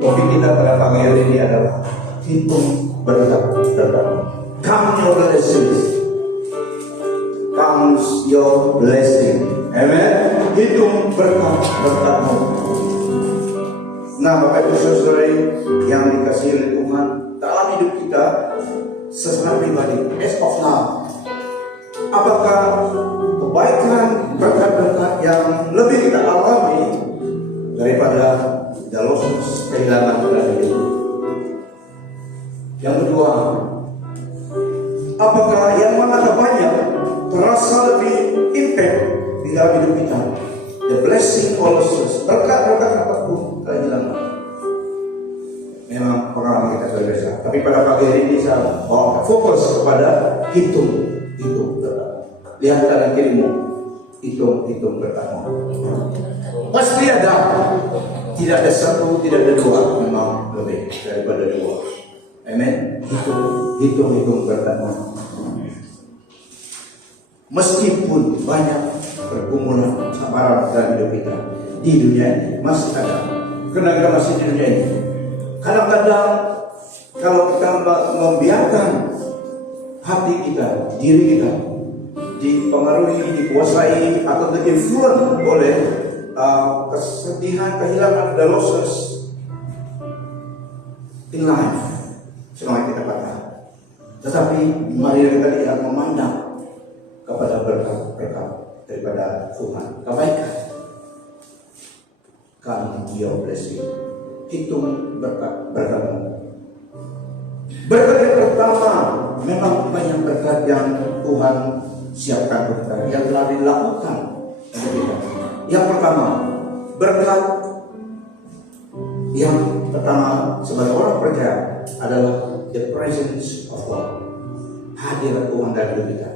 Topik kita pada pagi hari ini adalah hitung berkat pertama. Count your blessings. Count your blessing. Amen. Hitung berkat-berkatmu. Nah, Bapak Ibu Saudara yang dikasihi oleh Tuhan, dalam hidup kita secara pribadi, as of now, apakah kebaikan berkat-berkat yang lebih kita alami daripada Dalos kehilangan dalam hidup? Yang kedua, apakah yang mana banyak terasa lebih impact di dalam hidup kita? The blessing also, berkat-berkat apapun kehilangan. Memang pengalaman kita berbeda. Tapi pada pagi hari ini saya bawa fokus kepada hitung berkat. Lihat kanan kirimu, hitung berkatmu. Pasti ada. Tidak ada satu, tidak ada dua, memang lebih daripada dua. Amen. Hitung berkatmu. Meskipun banyak pergumulan, cabaran dalam hidup kita di dunia ini masih ada. Karena kita masih di dunia ini. Kadang-kadang kalau kita membiarkan hati kita, diri kita dipengaruhi, dikuasai atau terinfluence oleh kesedihan, kehilangan, the losses in life, semangat kita patah. Tetapi mari kita lihat, memandang kepada berkat daripada Tuhan, kebaikan. Count your blessing. Hitung berkatmu. Berkat yang pertama, memang banyak berkat yang Tuhan siapkan untuk kita, yang telah dilakukan untuk kita. Yang pertama, berkat yang pertama sebagai orang percaya adalah the presence of God. Hadirat Tuhan dalam hidup kita.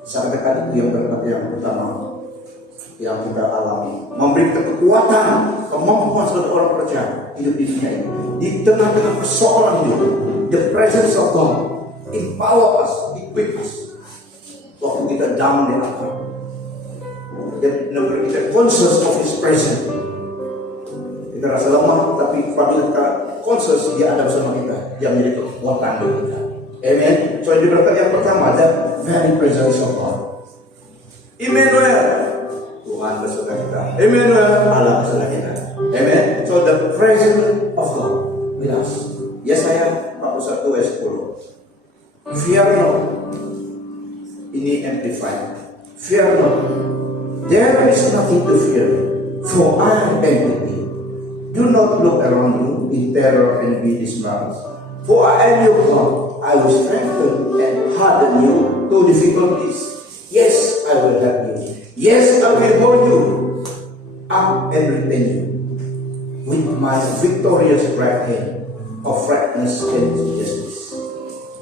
Sampai tadi yang berkat yang pertama yang kita alami, memberi kekuatan, kemampuan sebagai orang percaya hidup di dunia ini. Di tengah-tengah persoalan hidup, the presence of God empower us, equip us. Waktu kita down di atas, kita conscious of His presence. Kita rasa lemah, tapi apabila kita conscious Dia ada bersama kita, Dia menjadi kekuatan bagi kita. Amen. So di berkat yang pertama, the very presence of God. Emmanuel, Tuhan bersama kita. Emmanuel, Allah bersama kita. Amen. So the presence of God with us. Yesaya 41 ayat 10. Fear not. Ini amplified. Fear not. There is nothing to fear, for I am with you. Do not look around you in terror and be dismayed. For I am your God. I will strengthen and harden you to difficulties. Yes, I will help you. Yes, I will hold you up and retain you with my victorious right hand of rightness and justice.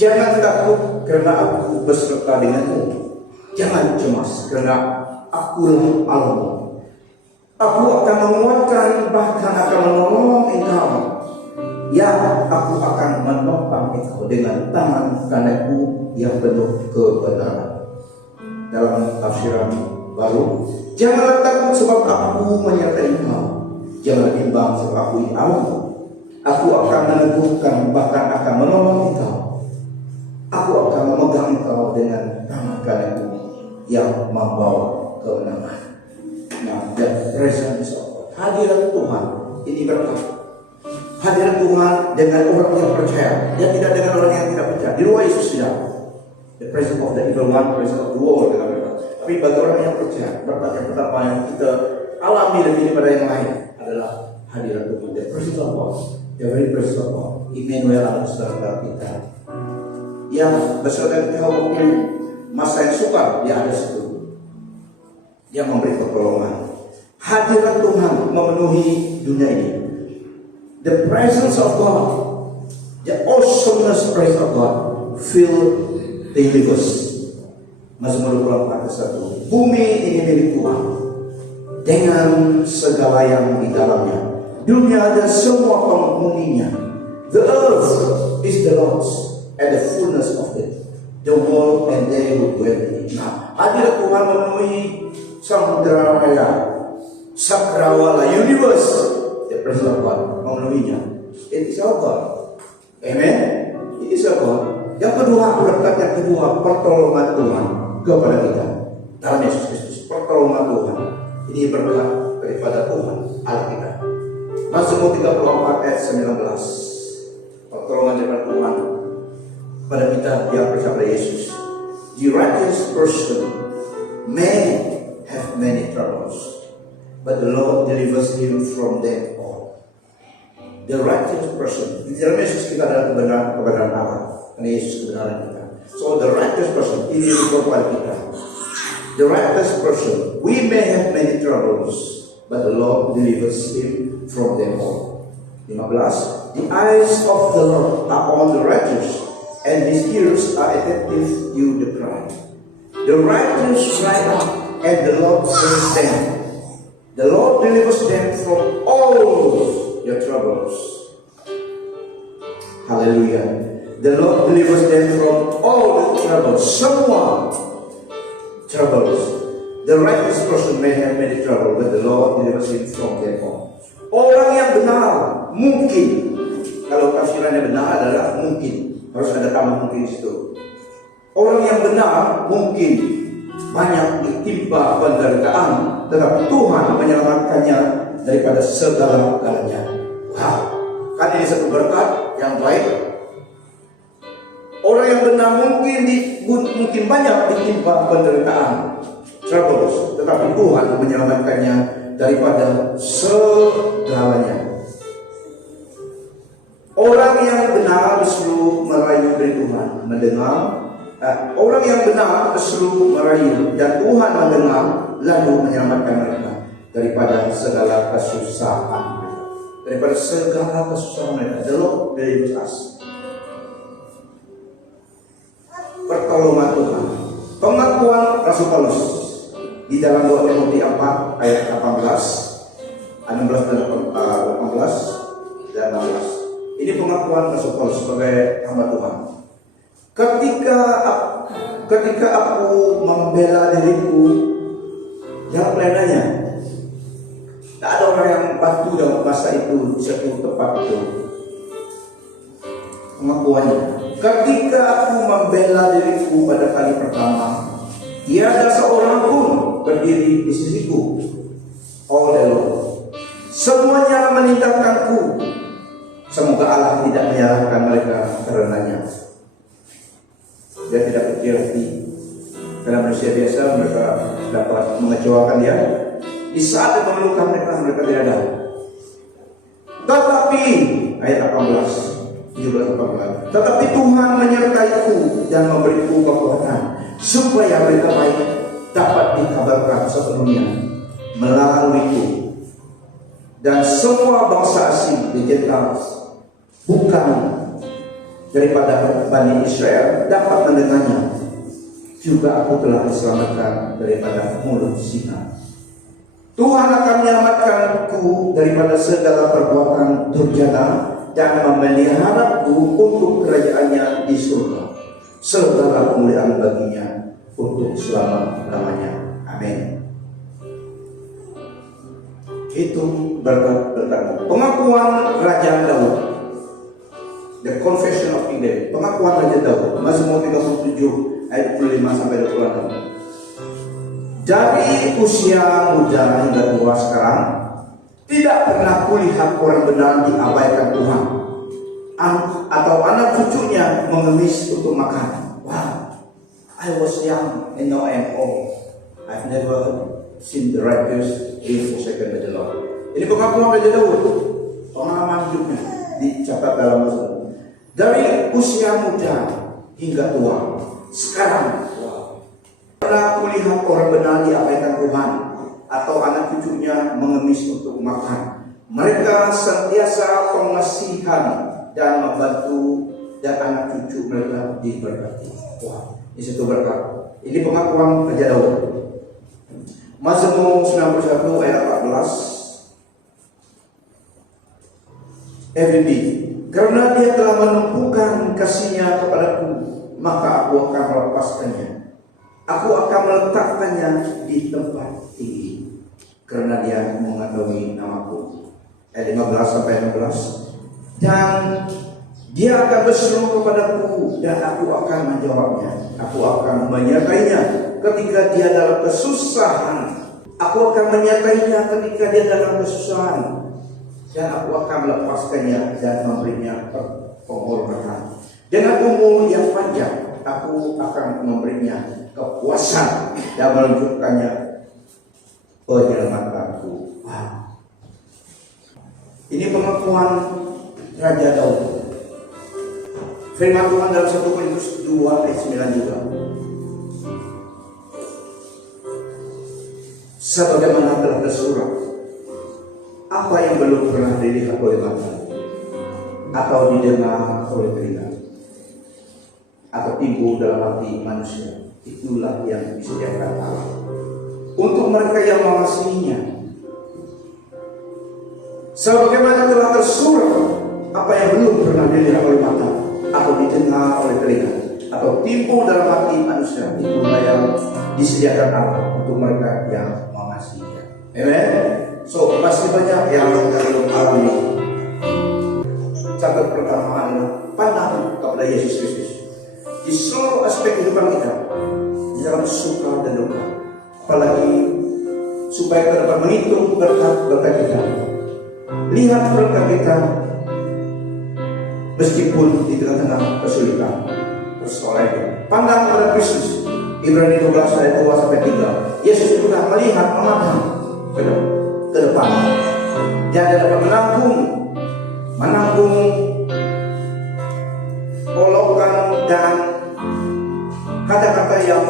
Jangan takut karena aku beserta denganmu. Jangan cemas karena aku Allahmu. Aku akan menguatkan, bahkan akan menolong engkau. Ya, aku akan menopang engkau dengan tangan kananku yang penuh kebenaran. Dalam tafsiran baru, janganlah takut sebab aku menyertai engkau. Janganlah bimbang sebab aku Allahmu. Aku akan meneguhkan, bahkan akan menolong engkau. Aku akan memegang engkau dengan tangan kananku yang membawa kemenangan. Nah, the presence of God, hadirat Tuhan, ini berkat. Hadirat Tuhan dengan orang yang percaya, dan tidak dengan orang yang tidak percaya. Di luar Yesus tidak. The presence of the evil one, the presence of the world, dengan berkat. Tapi bagi orang yang percaya, berkat yang pertama yang kita alami lebih daripada yang lain adalah hadirat Tuhan. The presence of God, the very presence of God. Emmanuel adalah beserta kita. Yang beserta kita waktu masa yang sukar, dia ada situ. Dia memberi pertolongan. Hadirat Tuhan memenuhi dunia ini. The presence of God, the awesomeness presence of God fill the universe. Mazmur 24:1. Bumi ini milik Tuhan dengan segala yang di dalamnya. Dunia dan semua penghuninya. The earth is the Lord's and the fullness of it, the world and they who dwell in it. Nah, hadirat Tuhan memenuhi samudera raya, sakrawala, universe. The presence of God memenuhinya. It is our God. Amen. It is our God. Yang kedua, berkat yang kedua, pertolongan Tuhan kepada kita dalam Yesus Kristus. Pertolongan Tuhan ini berkat daripada Tuhan Allah kita. Mazmur 34 ayat 19. Pertolongan daripada Tuhan pada kita yang percaya pada Yesus. The righteous person may have many troubles, but the Lord delivers him from them all. The righteous person. Di dalam Yesus kita adalah kebenaran Allah. Karena Yesus kebenaran kita. So the righteous person ini kepada kita. The righteous person, we may have many troubles, but the Lord delivers him from them all. 15. The eyes of the Lord are on the righteous, and his ears are attentive to the cry. The righteous cry out, and the Lord saves them. The Lord delivers them from all their troubles. Hallelujah. The Lord delivers them from all the troubles. Semua troubles. The righteous person may have many trouble, but the Lord delivers him from them all. Orang yang benar mungkin, kalau tafsirannya benar adalah mungkin, harus ada tambah mungkin di situ. Orang yang benar mungkin banyak ditimpa penderitaan, tetapi Tuhan menyelamatkannya daripada segala-galanya. Wow, kan ini satu berkat yang baik. Orang yang benar mungkin banyak ditimpa penderitaan, troubles, tetapi Tuhan menyelamatkannya daripada segalanya. Orang yang benar disuruh merayu dari Tuhan, mendengar. Orang yang benar disuruh merayu dan Tuhan mendengar, lalu menyelamatkan mereka daripada segala kesusahan mereka. Daripada segala kesusahan mereka. The Lord delivers us. Pertolongan Tuhan. Pengakuan Rasul Paulus di dalam 2 Timotius 4 ayat 18, 16 dan 18 dan 16. Ini pengakuan Rasul Paulus sebagai hamba Tuhan. Ketika aku membela diriku dalam pelayanannya, tak ada orang yang bantu dalam masa itu di satu tempat itu. Pengakuannya. Ketika aku membela diriku pada kali pertama, tiada seorang pun berdiri di sisiku. All the Lord. Semuanya meninggalkanku. Semoga Allah tidak menyalahkan mereka karenanya. Dia tidak kecil hati. Dalam manusia biasa mereka dapat mengecewakan dia. Di saat dia memerlukan mereka tidak ada. Tetapi ayat 18. 17-18. Tetapi Tuhan menyertaiku dan memberiku kekuatan supaya berita baik dapat dikabarkan sepenuhnya melaluiku, dan semua bangsa asing di Gentiles bukan daripada Bani Israel dapat mendengarnya. Juga aku telah diselamatkan daripada mulut singa. Tuhan akan menyelamatkanku daripada segala perbuatan durjana dan memeliharaku untuk kerajaannya di surga. Segala kemuliaan baginya untuk selama-lamanya. Amin. Itu berkat-berkat. Pengakuan Raja Daud. The Confession of King David. Pengakuan Raja Daud. Mazmur 37 ayat 25 sampai 26. Dari usia muda hingga tua sekarang, tidak pernah kulihat orang benar diabaikan Tuhan atau anak cucunya mengemis untuk makan. Wow, I was young and now I am old. I've never seen the righteous being forsaken by the Lord. Ini pengakuan Raja Daud, pengalaman hidupnya dicatat dalam Mazmur. Dari usia muda hingga tua, sekarang pernah kulihat orang benar diabaikan Tuhan atau anak cucunya mengemis untuk makan. Mereka sentiasa pengasihan dan membantu, dan anak cucu mereka diberkati. Wah, di situ berkat. Ini pengakuan Raja Daud. Mazmur 91 ayat 14. FBB. Karena dia telah menumpukan kasihnya kepadaku, maka aku akan melepaskannya. Aku akan meletakkannya di tempat tinggi, karena dia mengetahui namaku. Ayat 15 sampai 16. Dan dia akan berseru kepadaku dan aku akan menjawabnya. Aku akan menyertainya ketika dia dalam kesusahan. Aku akan menyertainya ketika dia dalam kesusahan. Dan aku akan melepaskannya dan memberinya penghormatan. Dengan umur yang panjang, aku akan memberinya kepuasan dan menunjukkannya penyelamatanku. Wow. Ini pengakuan Raja Daud. Firman Tuhan dalam 1 Korintus 2 ayat 9 juga. Sebagaimana telah tersurat, apa yang belum pernah dilihat oleh mata, atau didengar oleh telinga, atau timbul dalam hati manusia, itulah yang disediakan Allah untuk mereka yang mengasihinya. Sebagaimana telah tersurat, apa yang belum pernah dilihat oleh mata, atau didengar oleh telinga, atau timbul dalam hati manusia, itulah yang disediakan Allah untuk mereka yang mengasihinya. Amen. So, pasti banyak yang belum alami. Contoh pertama adalah pandang kepada Yesus Kristus di seluruh aspek kehidupan kita, di dalam suka dan duka. Apalagi supaya kita dapat menghitung berkat kita, lihat berkat kita meskipun di tengah-tengah kesulitan, persoalan. Pandang kepada Kristus. Ibrani 12 ayat 2 sampai 3. Yesus sudah melihat memandang ke depan. Dia dapat menanggung olokan dan kata-kata yang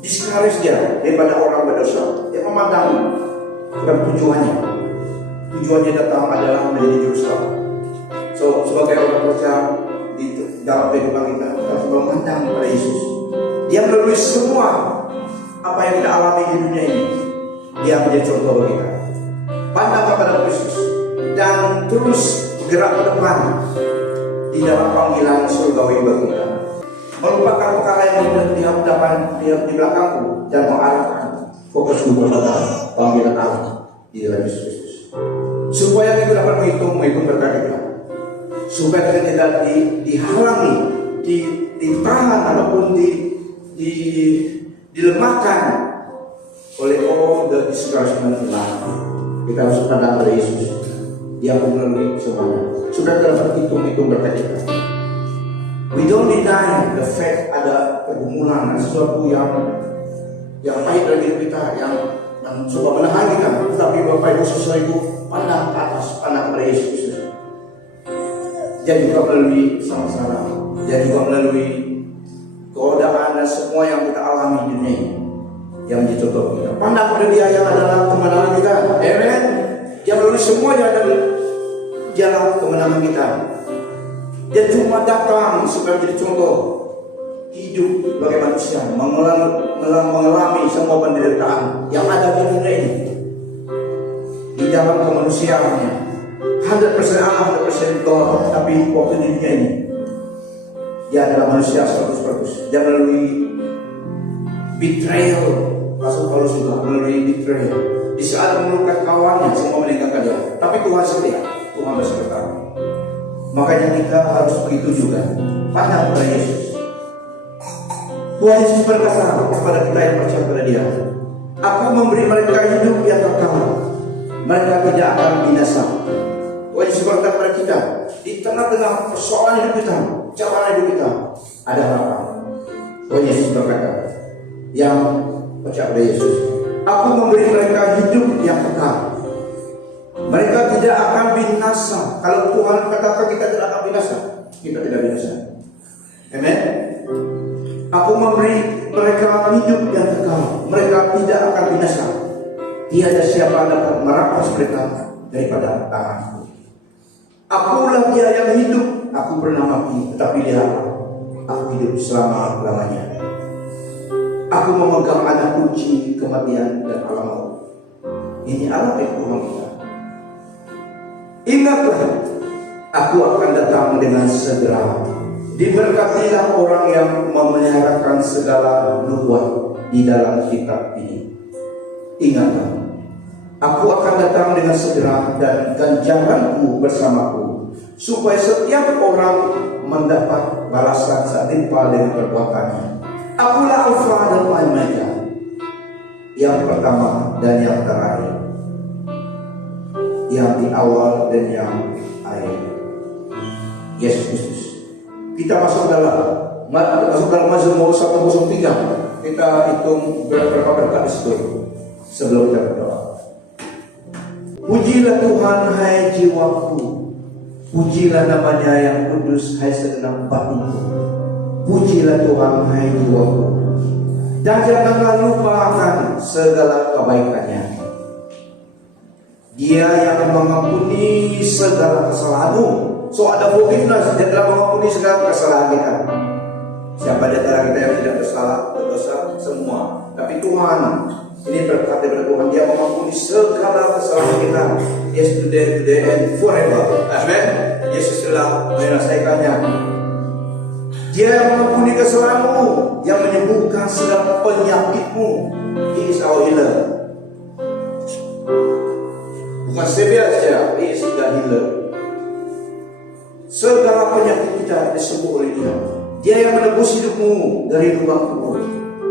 diskaris dia daripada orang berdosa. Dia memandang kepada tujuannya. Tujuannya datang adalah menjadi juru selamat. So, sebagai orang percaya di dalam kehidupan kita harus memandang kepada Yesus. Dia melalui semua apa yang kita alami di dunia ini. Dia menjadi contoh bagi kita. Pandang kepada Kristus dan terus gerak ke depan di dalam panggilan surgawi bagi kita. Melupakan perkara yang di belakangku dan mengarahkan fokusku kepada panggilan Allah di dalam Yesus Kristus. Supaya kita dapat menghitung berkat kita. Supaya kita tidak dihalangi, ditahan ataupun dilemahkan oleh all the discouragement in life. Kita harus pandang pada Yesus yang melalui semuanya. Sudah dapat hitung berkat kita. We don't deny the fact ada pergumulan, sesuatu yang pahit dari diri kita, yang coba menahan kita. Tetapi Bapak Ibu Saudara Ibu, pandang ke atas, pandang pada Yesus Kristus. Dia juga melalui sama-sama. Dia juga melalui keodaan dan semua yang kita alami di dunia ini, yang menjadi contoh kita. Pandang pada Dia yang adalah kemenangan kita. Amen. Dia melalui semuanya dan dialah kemenangan kita. Dia cuma datang supaya menjadi contoh hidup sebagai manusia, mengalami semua penderitaan yang ada di dunia ini di dalam kemanusiaannya. 100% Allah, 100% God. Tapi waktu di dunia ini dia adalah manusia 100%. Dia melalui betrayal. Rasul Paulus juga melalui betrayal. Di saat melukai kawannya, semua meninggalkan dia. Tapi Tuhan setia, Tuhan berserta. Makanya kita harus begitu juga. Pandang kepada Yesus. Tuhan Yesus berkata kepada kita yang percaya kepada Dia, Aku memberi mereka hidup yang kekal. Mereka tidak akan binasa. Tuhan Yesus berkata kepada kita, di tengah-tengah persoalan hidup kita, cobaan hidup kita, ada harapan. Tuhan Yesus berkata, yang percaya kepada Yesus, Aku memberi mereka hidup yang kekal. Mereka tidak akan binasa. Kalau Tuhan katakan kita tidak akan binasa, kita tidak binasa. Amen. Aku memberi mereka hidup yang kekal. Mereka tidak akan binasa. Tiada siapa dapat merampas mereka daripada tanganku. Akulah Dia yang hidup. Aku pernah mati, tetapi lihat, aku hidup selama-lamanya. Aku memegang anak kunci kematian dan alam maut. Ini alam yang Tuhan kita. Ingatlah, aku akan datang dengan segera. Diberkatilah orang yang memeliharakan segala nubuat di dalam kitab ini. Ingatlah, aku akan datang dengan segera dan ganjaranku bersamaku supaya setiap orang mendapat balasan setimpal dengan perbuatannya. Akulah Alfa dan Omega, yang pertama dan yang terakhir, yang di awal dan yang akhir. Yesus Kristus. Kita masuk dalam Mazmur 103. Kita hitung berapa berkat di situ sebelum kita berdoa. Pujilah Tuhan hai jiwaku, pujilah namanya yang kudus hai segenap batinku. Pujilah Tuhan hai jiwaku, dan janganlah lupakan segala kebaikannya. Dia yang mengampuni segala kesalahanmu. So ada forgiveness, dia telah mengampuni segala kesalahan kita. Siapa di antara kita yang tidak berdosa semua. Tapi Tuhan, ini berkat dari Tuhan, dia mengampuni segala kesalahan kita. Yesterday, today, and forever. Amen. Yesus telah menyelesaikannya. Dia yang mengampuni kesalahanmu, yang menyembuhkan segala penyakitmu. He is our healer. Bukan Savior saja, He is the healer. Segala penyakit kita disembuh oleh Dia. Dia yang menebus hidupmu dari lubang kubur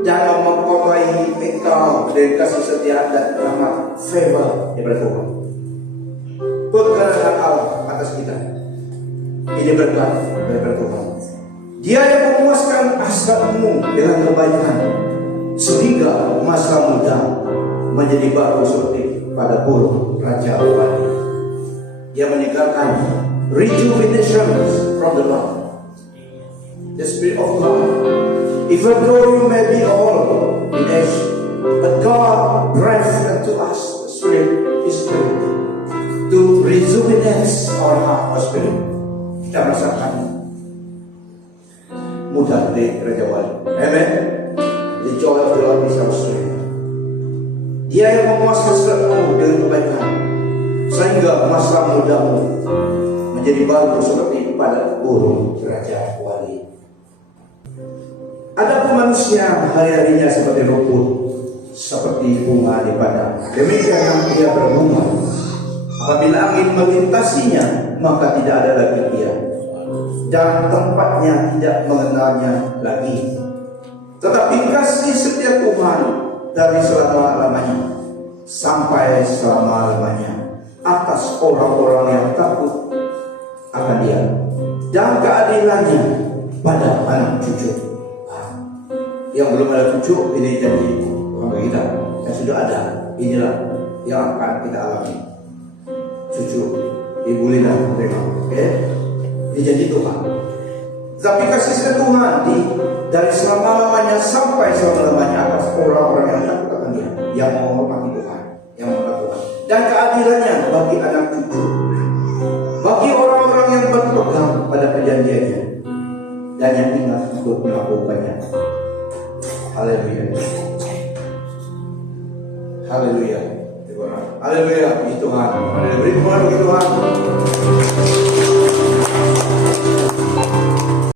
dan memperoleh engkau dari kasih setia dan rahmat favor daripada Tuhan. Perkenan Allah atas kita. Ini berkat daripada Tuhan. Dia yang memuaskan hasratmu dengan kebaikan sehingga masa muda menjadi baru seperti pada burung Raja Wali. Dia meninggalkan rejuvenation from the Lord, the Spirit of God. Even though you may be old in age, but God breathed unto us the Spirit, His Spirit, to rejuvenate our heart, our spirit. Kita merasakan mudah di Raja Wali. Amen. The joy of the Lord is our strength. Dia yang memuaskan segalamu dengan kebaikan sehingga masa mudamu menjadi baru seperti pada burung Raja Wali. Adapun manusia hari-harinya seperti rumput, seperti bunga di padang. Demikian dia berbunga. Apabila angin melintasinya, maka tidak ada lagi dia, dan tempatnya tidak mengenalnya lagi. Tetapi kasih setia Tuhan dari selama-lamanya sampai selama-lamanya atas orang-orang yang takut akan Dia, dan keadilannya pada anak cucu. Yang belum ada cucu, ini janji Tuhan bagi kita. Yang sudah ada, inilah yang akan kita alami. Cucu, Ibu Lina, oke? Ini janji Tuhan. Tapi kasih setia Tuhan dari selama-lamanya sampai selama-lamanya atas orang-orang yang takut akan Dia, yang menghormati Tuhan, yang melakukan, dan keadilannya bagi anak cucu, bagi orang-orang yang berpegang pada perjanjiannya dan yang ingat untuk melakukannya. Haleluya. Haleluya. Haleluya. Puji Tuhan. Beri kemuliaan bagi Tuhan.